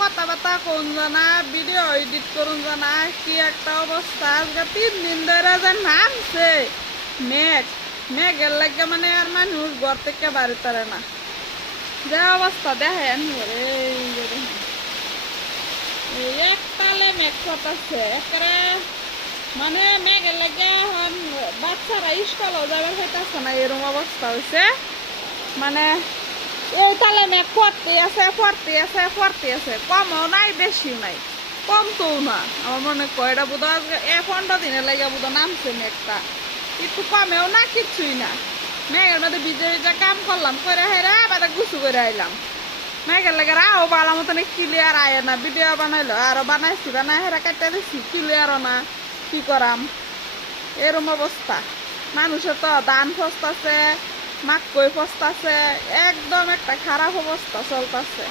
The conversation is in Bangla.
কথাবার্তা কোন জানা ভিডিও এডিট করুন জানা কি একটা অবস্থা আজকে 3 দিন ধরে যে নামছে মেঘ মেঘের লাগে মানে আর মানুষ ঘর থেকে বাড়ি পারে না যে অবস্থা দেখেন একতালে মেঘ করতেছে একেবারে মানে মেঘের লাগে এখন বাচ্চারা স্কুলও যাবে হইতেছে না এরকম অবস্থা হয়েছে মানে এই তালে মেঘ পড়তে আছে কমও নাই বেশিও নাই কমতেও না আমার মনে কয়টা বোধ আজকে 15 দিনের লাগে বোধ নামছে মেঘটা একটু কমেও না কিচ্ছুই না মেঘের মধ্যে ভিজে ভিজে কাম করলাম করে হেরা আবার গুছু করে আইলাম মেঘের লাগে রাও বালা মতন ক্লিয়ার আয় না ভিডিও বানাইলো আরো বানাইছি বানাই হেরা কাটতে দিচ্ছি ক্লিয়ারও না কি করাম এরম অবস্থা মানুষের তো ধান ফসতাছে মাকই ফসতাছে একদম একটা খারাপ অবস্থা চলতেছে